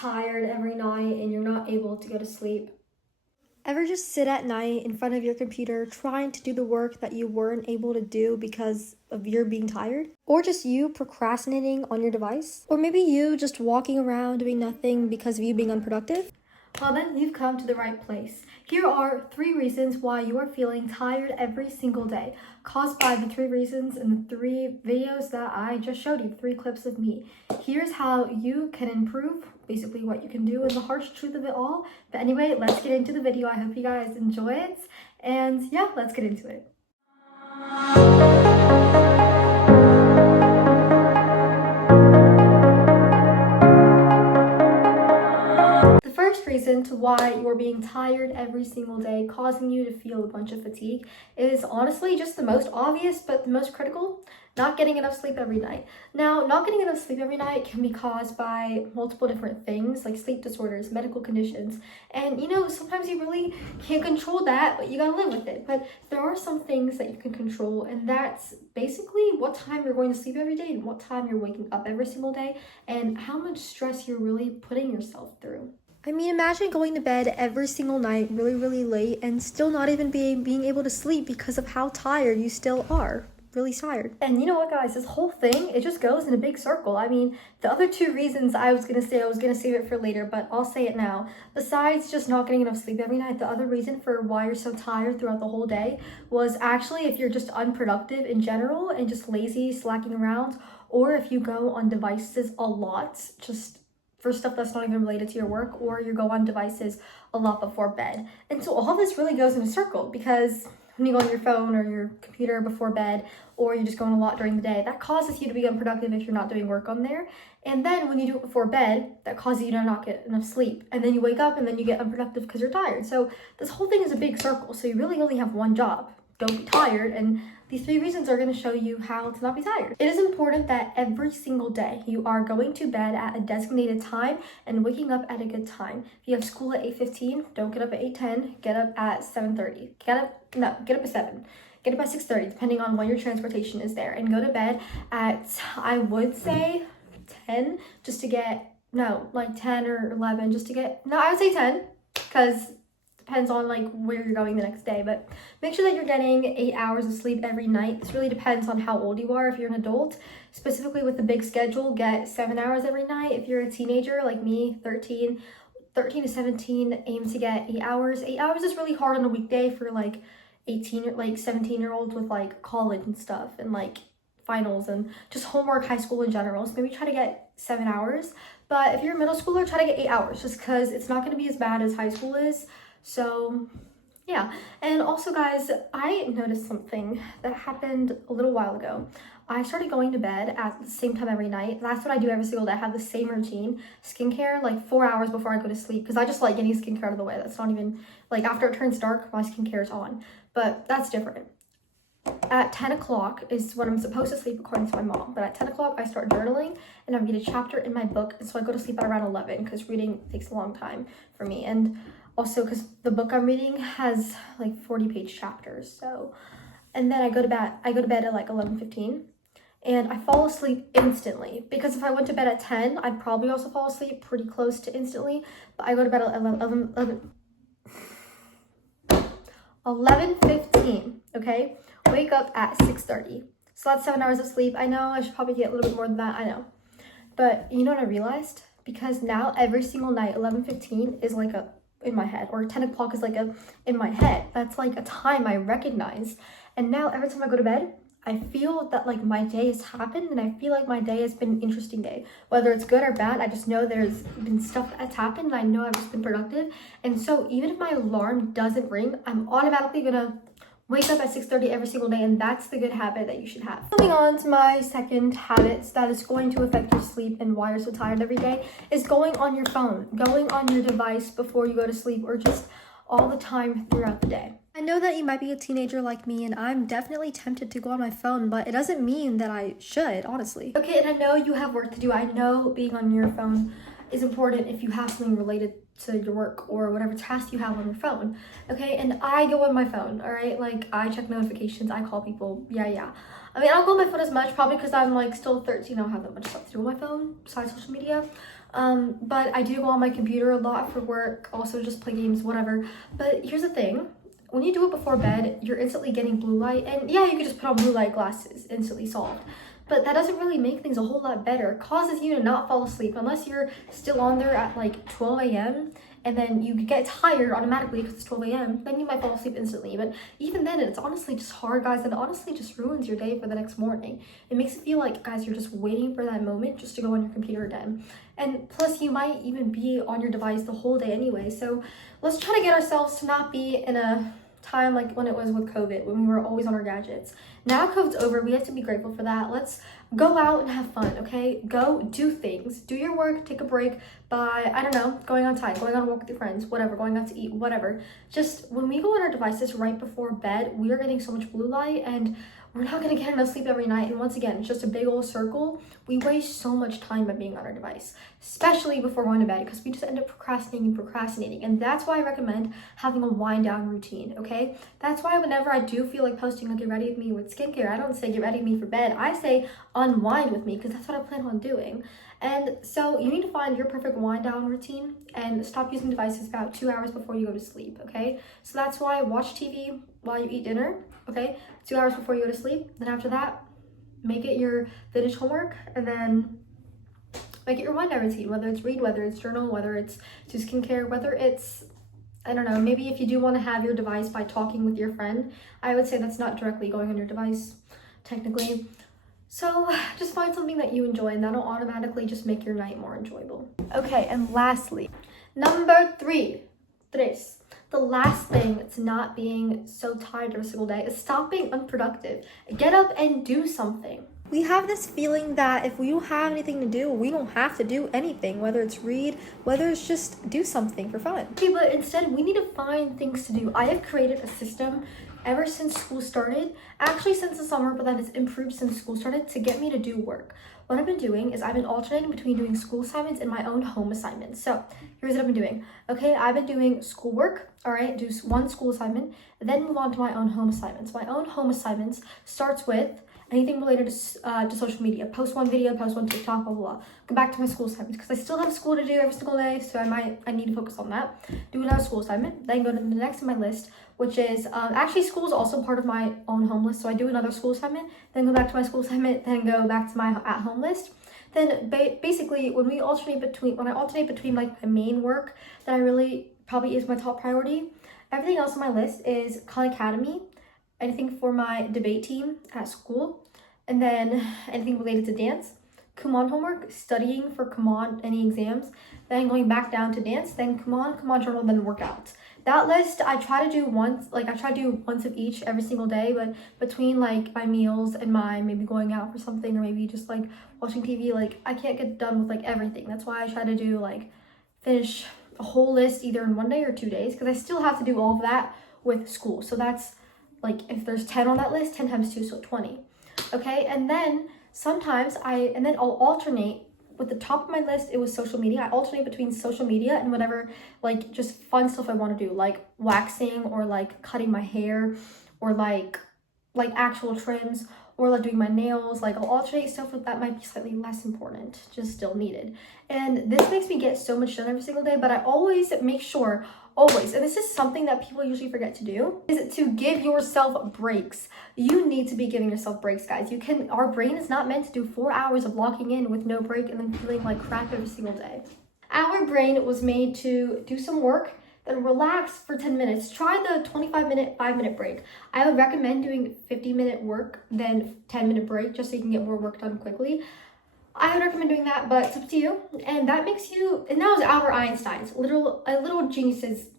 tired every night and you're not able to go to sleep? Ever just sit at night in front of your computer trying to do the work that you weren't able to do because of your being tired? Or just you procrastinating on your device? Or maybe you just walking around doing nothing because of you being unproductive? Well, then you've come to the right place. Here are 3 reasons why you are feeling tired every single day, caused by the 3 reasons in the 3 videos that I just showed you, 3 clips of me. Here's how you can improve, basically what you can do is the harsh truth of it all. But anyway, let's get into the video. I hope you guys enjoy it. And yeah, let's get into it. The first reason to why you're being tired every single day, causing you to feel a bunch of fatigue, is honestly just the most obvious but the most critical: not getting enough sleep every night. Now, not getting enough sleep every night can be caused by multiple different things like sleep disorders, medical conditions, and sometimes you really can't control that, but you gotta live with it. But there are some things that you can control, and that's basically what time you're going to sleep every day and what time you're waking up every single day and how much stress you're really putting yourself through. I mean, imagine going to bed every single night really late and still not even being able to sleep because of how tired you still are. Really tired. And you know what, guys, this whole thing, it just goes in a big circle. I mean, the other 2 reasons I was gonna save it for later, but I'll say it now. Besides just not getting enough sleep every night, the other reason for why you're so tired throughout the whole day was actually if you're just unproductive in general and just lazy, slacking around, or if you go on devices a lot, just for stuff that's not even related to your work, or you go on devices a lot before bed. And so all of this really goes in a circle, because when you go on your phone or your computer before bed, or you're just going a lot during the day, that causes you to be unproductive if you're not doing work on there. And then when you do it before bed, that causes you to not get enough sleep. And then you wake up and then you get unproductive because you're tired. So this whole thing is a big circle. So you really only have one job: don't be tired. And these 3 reasons are going to show you how to not be tired. It is important that every single day you are going to bed at a designated time and waking up at a good time. If you have school at 8:15, don't get up at 8:10, get up at 7:30. Get up at 7. Get up at 6:30, depending on when your transportation is there. And go to bed at, I would say, 10, just to get, like 10 or 11, just to get, I would say 10, because depends on like where you're going the next day. But make sure that you're getting 8 hours of sleep every night. This really depends on how old you are. If you're an adult, specifically with a big schedule, get 7 hours every night. If you're a teenager like me, 13 to 17, aim to get 8 hours. 8 hours is really hard on a weekday for like 17-year-olds with like college and stuff and like finals and just homework, high school in general. So maybe try to get 7 hours. But if you're a middle schooler, try to get 8 hours, just because it's not going to be as bad as high school is. So yeah. And also, guys, I noticed something that happened a little while ago. I started going to bed at the same time every night. That's what I do every single day. I have the same routine. Skincare, like 4 hours before I go to sleep, because I just like getting skincare out of the way. That's not even, like, after it turns dark, my skincare is on. But that's different. At 10 o'clock is when I'm supposed to sleep according to my mom. But at 10 o'clock, I start journaling and I read a chapter in my book. And so I go to sleep at around 11, because reading takes a long time for me. And also because the book I'm reading has like 40-page chapters. So, and then I go to bed at like 11:15. And I fall asleep instantly, because if I went to bed at 10, I'd probably also fall asleep pretty close to instantly. But I go to bed at 11:15, okay? Wake up at 6:30. So that's 7 hours of sleep. I know I should probably get a little bit more than that, I know. But you know what I realized? Because now every single night, 11:15 is like in my head, or 10 o'clock is like in my head. That's like a time I recognize. And now every time I go to bed, I feel that like my day has happened, and I feel like my day has been an interesting day. Whether it's good or bad, I just know there's been stuff that's happened, and I know I've just been productive. And so even if my alarm doesn't ring, I'm automatically gonna wake up at 6:30 every single day, and that's the good habit that you should have. Moving on to my second habit that is going to affect your sleep and why you're so tired every day is going on your phone, going on your device before you go to sleep, or just all the time throughout the day. I know that you might be a teenager like me, and I'm definitely tempted to go on my phone, but it doesn't mean that I should, honestly. Okay, and I know you have work to do. I know being on your phone is important if you have something related to your work or whatever task you have on your phone, okay? And I go on my phone, all right? Like, I check notifications, I call people, yeah. I mean, I don't go on my phone as much, probably because I'm like still 13, I don't have that much stuff to do on my phone besides social media. But I do go on my computer a lot for work, also just play games, whatever. But here's the thing. When you do it before bed, you're instantly getting blue light. And yeah, you can just put on blue light glasses, instantly solved. But that doesn't really make things a whole lot better. It causes you to not fall asleep unless you're still on there at like 12 a.m. and then you get tired automatically because it's 12 a.m. Then you might fall asleep instantly. But even then, it's honestly just hard, guys. And it honestly just ruins your day for the next morning. It makes it feel like, guys, you're just waiting for that moment just to go on your computer again. And plus, you might even be on your device the whole day anyway. So let's try to get ourselves to not be in a time like when it was with COVID, when we were always on our gadgets. Now COVID's over, we have to be grateful for that. Let's go out and have fun, okay? Go do things. Do your work, take a break by, I don't know, going outside, going on a walk with your friends, whatever, going out to eat, whatever. Just when we go on our devices right before bed, we are getting so much blue light and we're not gonna get enough sleep every night. And once again, it's just a big old circle. We waste so much time by being on our device, especially before going to bed, because we just end up procrastinating. And that's why I recommend having a wind down routine, okay? That's why whenever I do feel like posting, like, get ready with me with skincare, I don't say get ready with me for bed. I say unwind with me, because that's what I plan on doing. And so you need to find your perfect wind down routine and stop using devices about 2 hours before you go to sleep, okay? So that's why watch TV while you eat dinner, okay? 2 hours before you go to sleep. Then after that, make it your finish homework, and then make it your wind down routine, whether it's read, whether it's journal, whether it's do skincare, whether it's, I don't know, maybe if you do want to have your device by talking with your friend, I would say that's not directly going on your device, technically. So just find something that you enjoy, and that'll automatically just make your night more enjoyable. Okay, and lastly, number three, the last thing to not being so tired every single day is stop being unproductive. Get up and do something. We have this feeling that if we don't have anything to do, we don't have to do anything, whether it's read, whether it's just do something for fun. Okay, but instead we need to find things to do. I have created a system ever since school started, actually since the summer, but then it's improved since school started, to get me to do work. What I've been doing is I've been alternating between doing school assignments and my own home assignments. So here's what I've been doing. Okay, I've been doing schoolwork, all right, do one school assignment, then move on to my own home assignments. My own home assignments starts with anything related to social media. Post one video, post one TikTok, blah, blah, blah. Go back to my school assignments because I still have school to do every single day, so I need to focus on that. Do another school assignment, then go to the next on my list, which is, actually school is also part of my own home list, so I do another school assignment, then go back to my school assignment, then go back to my at-home list. Then basically, when I alternate between like my main work that I really probably is my top priority, everything else on my list is Khan Academy, anything for my debate team at school, and then anything related to dance, Kumon homework, studying for Kumon, any exams, then going back down to dance, then Kumon journal, then workouts. That list I try to do once of each every single day, but between like my meals and my maybe going out for something or maybe just like watching TV, like I can't get done with like everything. That's why I try to do like finish a whole list either in 1 day or 2 days, because I still have to do all of that with school. So that's like, if there's 10 on that list, 10 times 2, so 20. Okay, and then sometimes I'll alternate. With the top of my list, it was social media. I alternate between social media and whatever, like, just fun stuff I want to do, like waxing or like cutting my hair or like actual trims or like doing my nails. Like, I'll alternate stuff with that might be slightly less important, just still needed. And this makes me get so much done every single day, but I always make sure, and this is something that people usually forget to do, is to give yourself breaks. You need to be giving yourself breaks, guys. Our brain is not meant to do 4 hours of locking in with no break and then feeling like crap every single day. Our brain was made to do some work, then relax for 10 minutes. Try the 25-minute, 5-minute break. I would recommend doing 50-minute work, then 10-minute break, just so you can get more work done quickly. I would recommend doing that, but it's up to you. And that makes you, and that was Albert Einstein's, a little genius's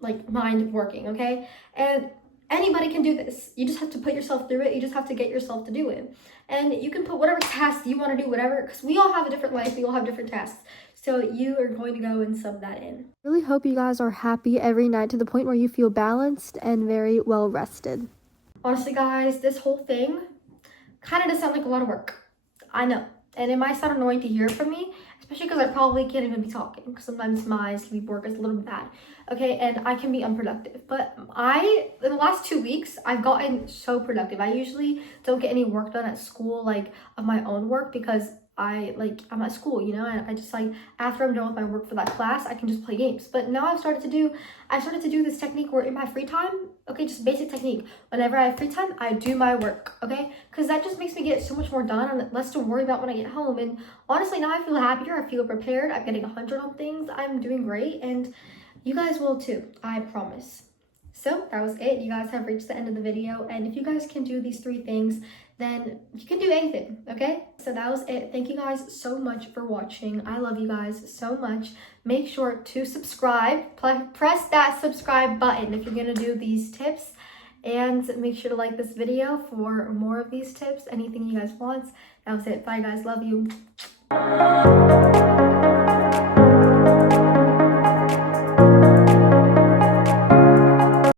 like mind working, okay? And anybody can do this. You just have to put yourself through it. You just have to get yourself to do it. And you can put whatever tasks you want to do, whatever, because we all have a different life. We all have different tasks. So you are going to go and sub that in. Really hope you guys are happy every night to the point where you feel balanced and very well rested. Honestly, guys, this whole thing kind of does sound like a lot of work. I know. And it might sound annoying to hear from me, especially because I probably can't even be talking, because sometimes my sleep work is a little bit bad, okay, and I can be unproductive. But in the last 2 weeks, I've gotten so productive. I usually don't get any work done at school, like of my own work, because I'm at school, you know, I just like, after I'm done with my work for that class, I can just play games. But now I started to do this technique where in my free time, okay, just basic technique, whenever I have free time, I do my work, okay, because that just makes me get so much more done and less to worry about when I get home. And honestly, now I feel happier, I feel prepared, I'm getting 100 on things, I'm doing great, and you guys will too, I promise. So that was it. You guys have reached the end of the video, and if you guys can do these 3 things, then you can do anything, okay? So that was it. Thank you guys so much for watching. I love you guys so much. Make sure to subscribe. Press that subscribe button if you're gonna do these tips, and make sure to like this video for more of these tips, anything you guys want. That was it. Bye guys, love you.